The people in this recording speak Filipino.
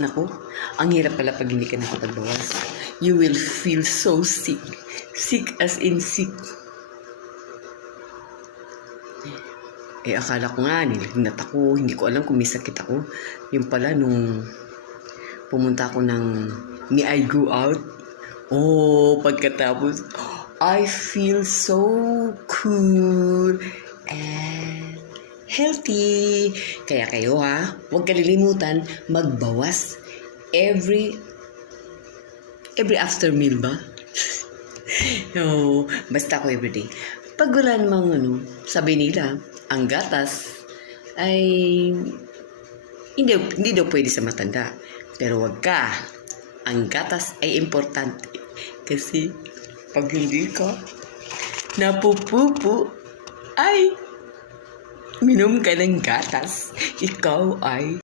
Naku, ang hirap pala pag hindi ka nakapagbawas. You will feel so sick. Sick as in sick. Akala ko nga, nilagnat ako. Hindi ko alam kung may sakit ako. Yung pala, nung pumunta ako ng May I Go Out. Pagkatapos, I feel so cool and healthy. Kaya kayo huwag kalilimutan magbawas every after meal ba? No, basta ako everyday. Pag wala namang sabi nila, ang gatas ay hindi daw pwede sa matanda. Pero wag ka. Ang gatas ay importante. Kasi pag hindi ka napupupo, ay minom ka ng gatas. Ikaw ay